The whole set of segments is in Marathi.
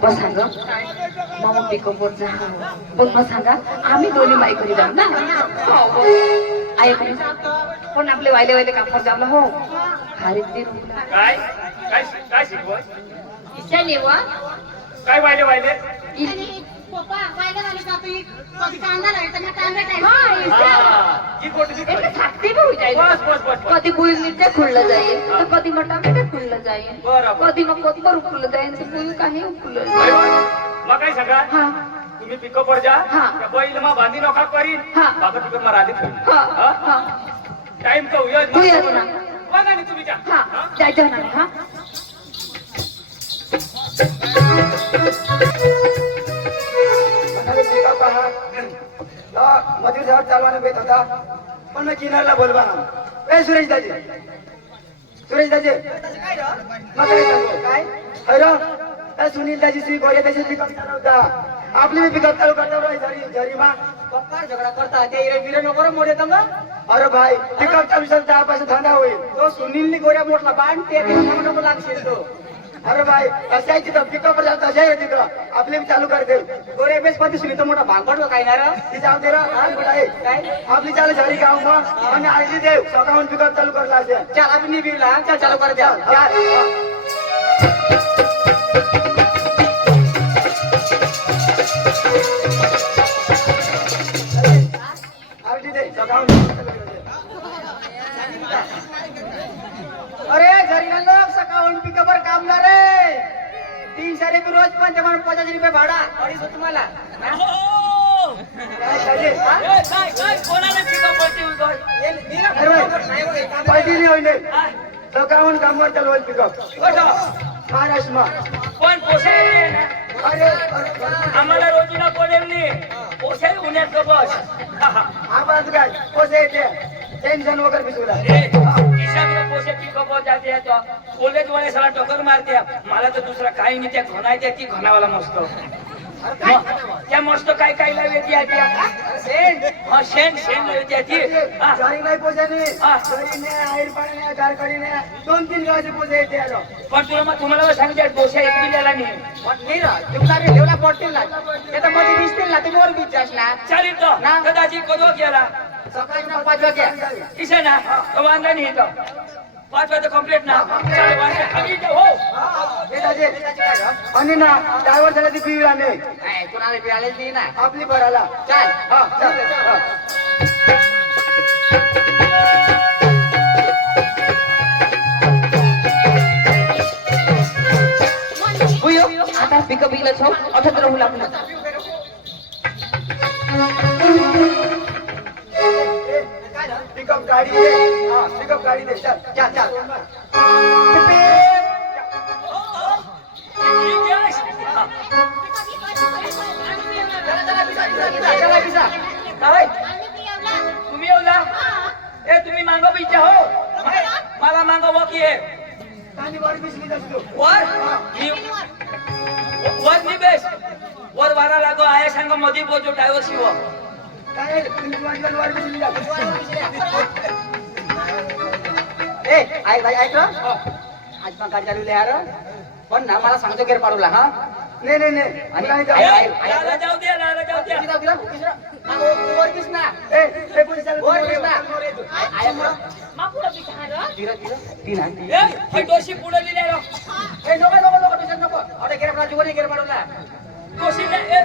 पप्पा सांगा मामा पिकअपवर जा पण मग सांगा आम्ही दोन्ही बाईकरी जाऊ ना ऐक पण आपले वायले वायले कापड जावला हो हारी ते काय काय काय शिकवत इच्छा नेवा काय वायले वायले पप्पा वायले वाले कापी कधी कांदा नाही तर कांदा टाइम ही कोटी ती एक थाकते भी हो जाईल बस बस बस कधी बुई मिरच्या खुललं जाईल तर कधी मटामेटा खुललं जाईल बरोबर कधी मग कोतबर उकळलं जाईल तर बुई काही उकळलं काय मग काय सांगा हा तुम्ही पिकअप वर जा हा. त्या बैल मग बांधी नका करीन हा. बाबा पिकअप मा राधीत हा हा टाइम तो तू येत ना बघा नाही तुम्ही जा हा जायचं ना हा मधुर साहेब चालवाने बेत होता पण मी किनारला बोलवा ए सुरेश दाजी सुरेश दाजी मग काय सांगू काय अरे सुनील दाजी सी गोरे त्याची पिकअप चालू होता आपली भी पिकअप चालू करता जरी जरी मा पप्पा झगडा करता ते इरे विरे नको रे मोठे तंग अरे भाई पिकअप चालू चलता आपण धंदा होईल तो सुनील नी गोऱ्या मोठला बाण ते नको लागशील तो अरे भाई असं आहे तिथं पिकअप जाता जय तिथं आपले भी चालू करते गोरे बेस पती सुनी तो मोठा भाग पडतो काय ना रे ती जाऊ दे रे आहे काय आपली चालू झाली गाव मग आणि आजी देव सकाळून पिकअप चालू करला असेल चल आपण निबिला चल चालू कर द्या आजी दे सकाळून अरे घरी लोक सकाळून पिकअपवर काम ना रे 300 रुपये रोज पण ते 50 रुपये भाडा अडीच तुम्हाला सकाळून कामवर चालवाल पिकअप महाराष्ट्र पण पोसाय अरे आम्हाला रोजीना पडेल नाही पोसाय उन्यात बस आवाज काय पोसे येते टेन्शन वगैरे भिजवला पोसे पिकअप जाते कॉलेज वाले सगळा टक्कर मारते मला तर दुसरा काही नाही त्या घोनायच्या ती घोनावाला मस्त त्या मस्त काय काय लावते त्या शेण शेण लावते ती जरी नाही पोसाने जरीने आईर पाण्याने कारकडीने 2-3 गावाचे पोसे येते पण तुला मग तुम्हाला सांगते पोसा एक दिलेला नाही ठेवला पडतील ना त्याचा मध्ये दिसतील ना तुम्ही वर बीच असणार चालेल तो कदाचित कधी गेला सकाळी 5 वाजता इसे ना तो वांदा नाही तो 5 वाजता कंप्लीट ना चालेल वांदा आम्ही हो आणि ना ड्रायव्हर झाला ती पिवळा नाही कोणाला पिळालेच नाही ना आपली भराला चल हा चल बुयो आता पिकअप इला छौ अठत रहू लागला पिकअप गाडी दे हा पिकअप गाडी दे चल चल चल तुम्ही येऊला ए तुम्ही मांगो बिचा हो मला मांगो वकी आहे आणि वर बिसली जातो वर वर नि बेस वर वारा लागो आया सांग मध्ये पोचो ड्रायव्हर शिव काय तुम्ही वाजला वर बिसली जातो ए आई भाई ऐक आज पण गाडी चालवली यार पण ना मला सांगतो गेर पाडूला हा नाही नाही नाही आणि काय लाला जाऊ द्या लाला जाऊ द्या वर किस ना ए पुढे चल वर किस ना आय ए हे दोषी पुढे लिहिले रो ए नको टेन्शन नको अरे गेर पाडू जुगरी गेर पाडूला दोषी ने ए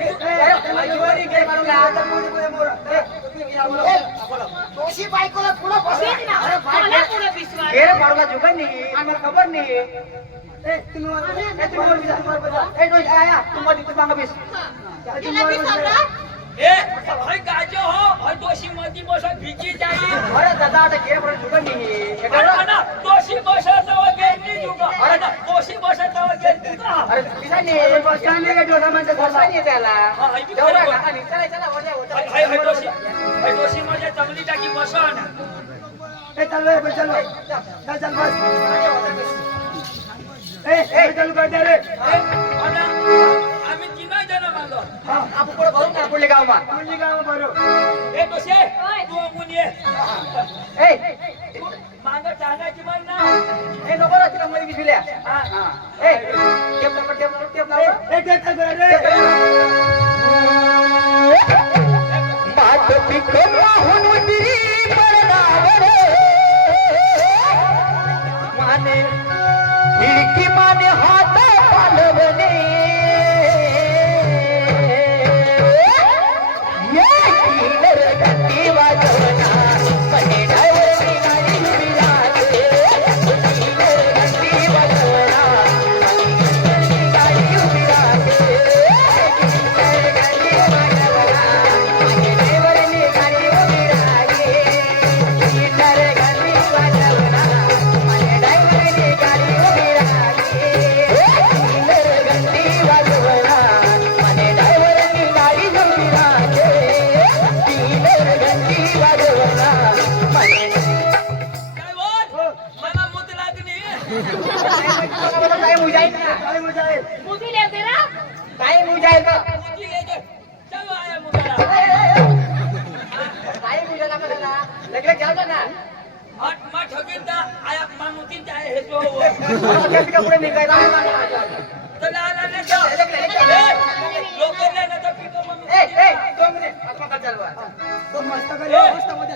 जुगरी गेर पाडूला आता पुढे पुढे मोर दोषी बायकोला पुढे बसली ना अरे बाय गेर पाडूला जुगरी नाही आम्हाला खबर नाही ए तुम्ही वर बिसा ए दोष आया तुम मध्ये तू मांगा बीस ए भाई गाजो हो भाई दोषी मध्ये बसा भिजी जाई अरे दादा आता गेर पाडू जुगरी नाही अरे ना दोषी बसा तो गेली जुगा अरे ना दोषी बसा तो गेली अरे पिसा नाही बस स्टँड ले जो सामान बसा नाही त्याला हा, इथे एवढा बरोबर. काका निघाला चला वळ्या भाई दोषी मध्ये चांगली टाकी बसा ना ए चल रे चल चल चल बस ए चालू कर दे रे आम्ही तीन जण मागो हा आपण पुढे भरून ना पुढले गाव मा म्हणजे काय बरो ए दोषे तू अमून ये ए मागं टांगायची बघ ना ए नको रे तिला मध्ये बिसल्या हा ए टेप नको टेप टेप लाव एक एक कर रे मात पिकवा हुनुदी परदावरे माने खिडकी माने हात पालवणे ये किनर गंटी वाजवना मने डायवरी गाडी उभी राहते किनर गंटी वाजवना गाडी उभी राहते किनर गंटी वाजवना मने डायवरी गाडी उभी राहते किनर गंटी वाजवना मने डायवरी गाडी उभी राहते किनर गंटी वाजवना मने डायवरी गाडी उभी राहते किनर गंटी वाजवना मने काय बोल मला मूत लागली काय मुजाईल ना काय मुजाईल मुली लेते ना काय मुजाईल ना मुती लेके चलो आया मुतला काय मुजाला मला लगले जाऊ ना हट मा ठगिंदा आया मा मुती त्या हे तो कॅपिका पुढे निघायला आहे तर आला ना जा लोकल ना तर पिको मग ए ए 2 मिनिट आता काय चालू आहे तो मस्त ए, करे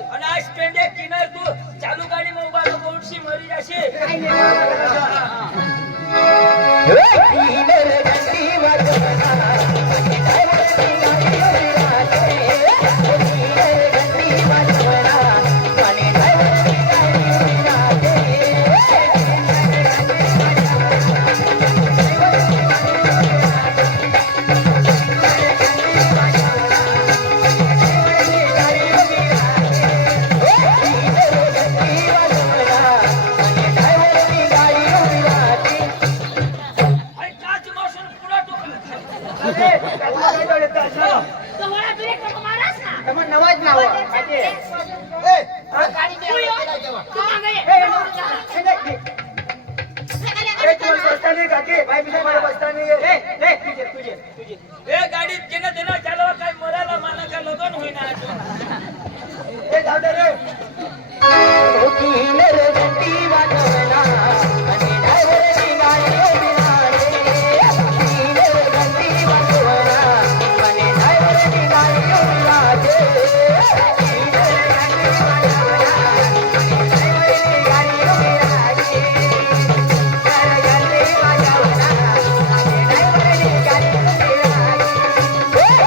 आणि आज स्टँडे किनार तू चालू गाडी मग उभा कोणशी मरी जाशी किनर गंटी वाजवना गंटी वाजवना मने डायवरी गाडी उभी राहते अरे काच मसून पुरा टोकलं अरे काय काय येत असं तो मला तुझे नको मारास ना मग नवाज नाव ए गाडी तू मागे ये. ए तू बसता नाही का के बाई बिचारी मला बसता नाही ए तुझे तुझे तुझे ए गाडीत केना देना चालवा काय मरायला मला काय लगन होईना अजून ए जाऊ दे रे किनर गंटी वाजवना मने डायवरी गाडी उभी राहते किनर गंटी वाजवना मने डायवरी गाडी उभी राहते किनर गंटी वाजवना मने डायवरी गाडी उभी राहते किनर गंटी वाजवना मने डायवरी गाडी उभी राहते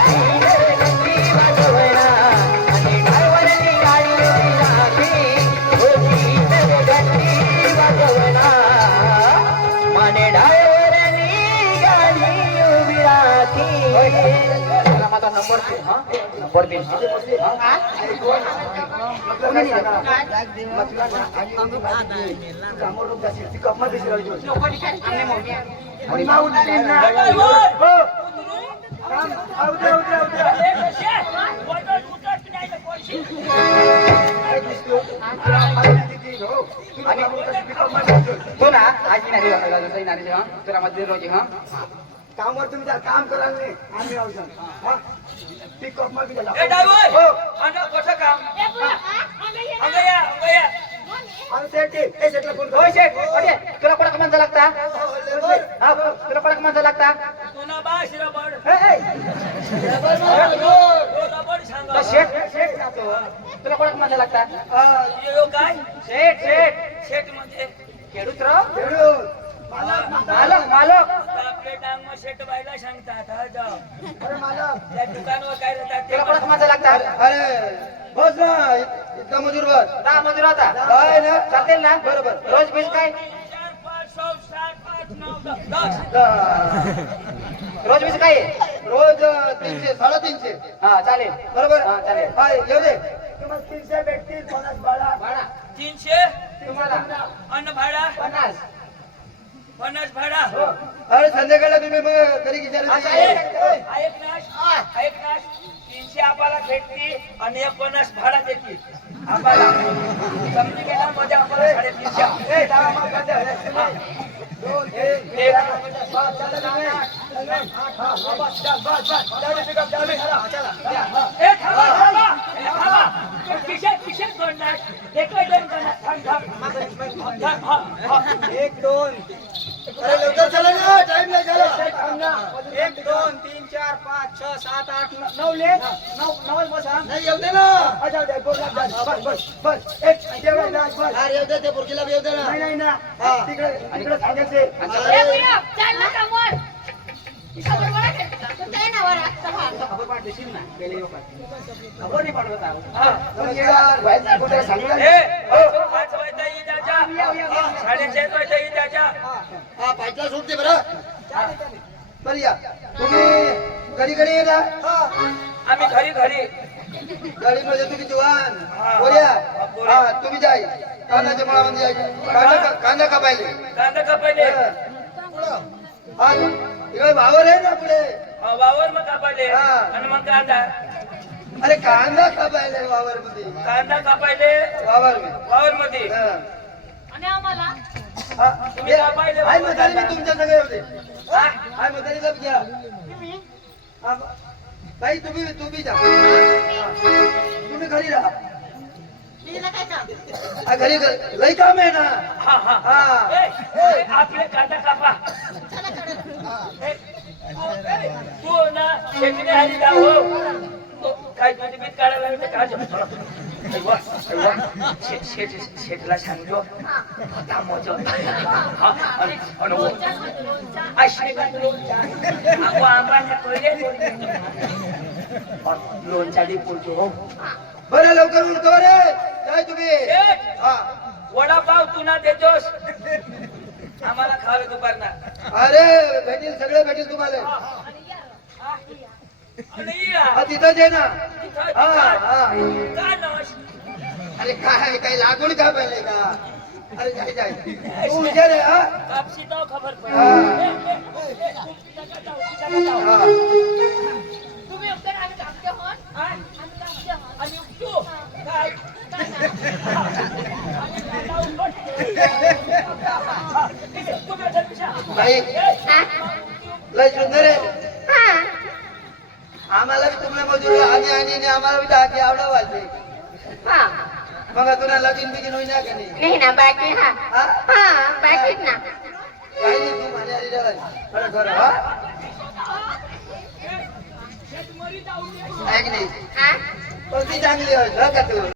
किनर गंटी वाजवना मने डायवरी गाडी उभी राहते किनर गंटी वाजवना मने डायवरी गाडी उभी राहते मला माझा नंबर दे हा नंबर दे हा काय बोल ए कशे वॉटर कुटर पिण्याचं कोणशी तो ना आज नाही हा तुला मध्ये रोजी हा कामवर तुम्ही जा, काम कराल नाही आम्ही राहू पिकअप मध्ये ए गेला ड्रायव्हर आणि कसं काम ए पुरा मागे ये. अंगया आणि सेट ए सेटला फोन होय शेठ अरे तुला कोणाक माणसा लागता हा तुला कोणाक माणसा लागता तुना बाश रबड रबड सांगा तो शेठ जातो तुला कोणाक माणसा लागता यो काय शेठ शेठ शेट म्हणजे खेडूत राव खेळून मालक मालक आपले डांग मग शेट बायला सांगतात हा जा अरे मला त्या दुकानावर काय राहतात तुला कोणाक माणसा लागता अरे बस ना इतका मजूर बस 10 मजूर आता काय ना चालतील ना बरोबर रोज बीज काय 4 5 6 7 8 9 10 रोज बीज काय आहे? रोज 300 350 हा चालेल बरोबर हा चालेल हाय येऊ दे तुम्हाला 300 भेटतील 50 भाडा भाडा 300 तुम्हाला अन्न भाडा 50 50 भाडा अरे संध्याकाळला तुम्ही मग घरी अच्छा, विचारले ऐक ना 300 आपल्याला भेटती आणि 50 भाडा देते आपल्याला समजी गेला म्हणजे आपल्याला 350 ए दावा मग बंद आहे. 2 3 एक. 4 चला तुम्ही हा बस बस जाऊ पिकअप जाऊ दे चला ए थांबा किशेत करणार एक दोन करणार थांब 1 2 अरे लवकर चला ना, टाइम नाही झाला. 1 2 3 4 5 6 7 8 9 ले 9 बस हा. नाही येऊ दे ना. अच्छा दे बोल बस. एक जेवण ना बस. अरे येऊ दे ते पोरगीला येऊ दे ना. नाही ना. तिकडे सांगायचे. ए भैया, चाल ना समोर. समोर बघा ते. कुठे ना वर खबर पाठवशील ना गेले लोक खबर नाही पाठवत आहोत. हा. पण येणार व्हायचं कुठे सांगा. ए, 5 वाजता येई त्याच्या 6:30 वाजता येई त्याच्या हा पाहिजे सुटते बरं. बरं या तुम्ही घरी ये ना. आम्ही घरी गाडी मध्ये तुम्ही जवान हा. बोल्या बोल्या. हा तुम्ही जाय कांद्याच्या मळामध्ये जायचे. कांदा कापायले. कांदा कापायले हा इकडे वावर आहे ना पुढे. वावर मग कापायले हा. आणि मग कांदा अरे कांदा कापायले वावर मध्ये. कांदा कापायले वावर मध्ये आणि आम्हाला तुम्ही कापायले हाय म्हातारी मी तुमच्या सगळे होते. हा? हाय म्हातारीला घ्या. हा, बाई तुम्ही जा. हा. तुम्ही घरी राहा. हा, घरी लई काम आहे ना. हा हा हा. ए, आपले कांदा कापा ए, तू ना शेतीने आली जा हो तो काय दूध बीत काढायला लागलं तर काय शेतीला सांगतो होता मोजो लोणचा दी पोचो बरं लवकर उठतो रे. काय तुम्ही हा. वडापाव तू ना देतोस आम्हाला खावलं दुपारना अरे भेटील सगळे भेटील तुम्हाला. हा तिथंच आहे ना. हा हा. अरे काय काय लागून का पाहिजे का. अरे जाय जाय तू विचार आहे, हा कापशी तो खबर हा. हा. तुम्ही उत्तर आम्ही कापते होत आम्ही कापते होत आणि तू काय बाई लय सुंदर आहे. आम्हाला बी तुम्हाला मजूर आणि आम्हाला बी दहा आवडा वाजते. हा मग तुला लगीन बिगीन होईना का नाही. नाही ना बाकी हा हा? हा बाकीच ना काही नाही तू म्हणे आली रे. खरं खरं हा ऐक नाही हा पण ती चांगली आहे का तू.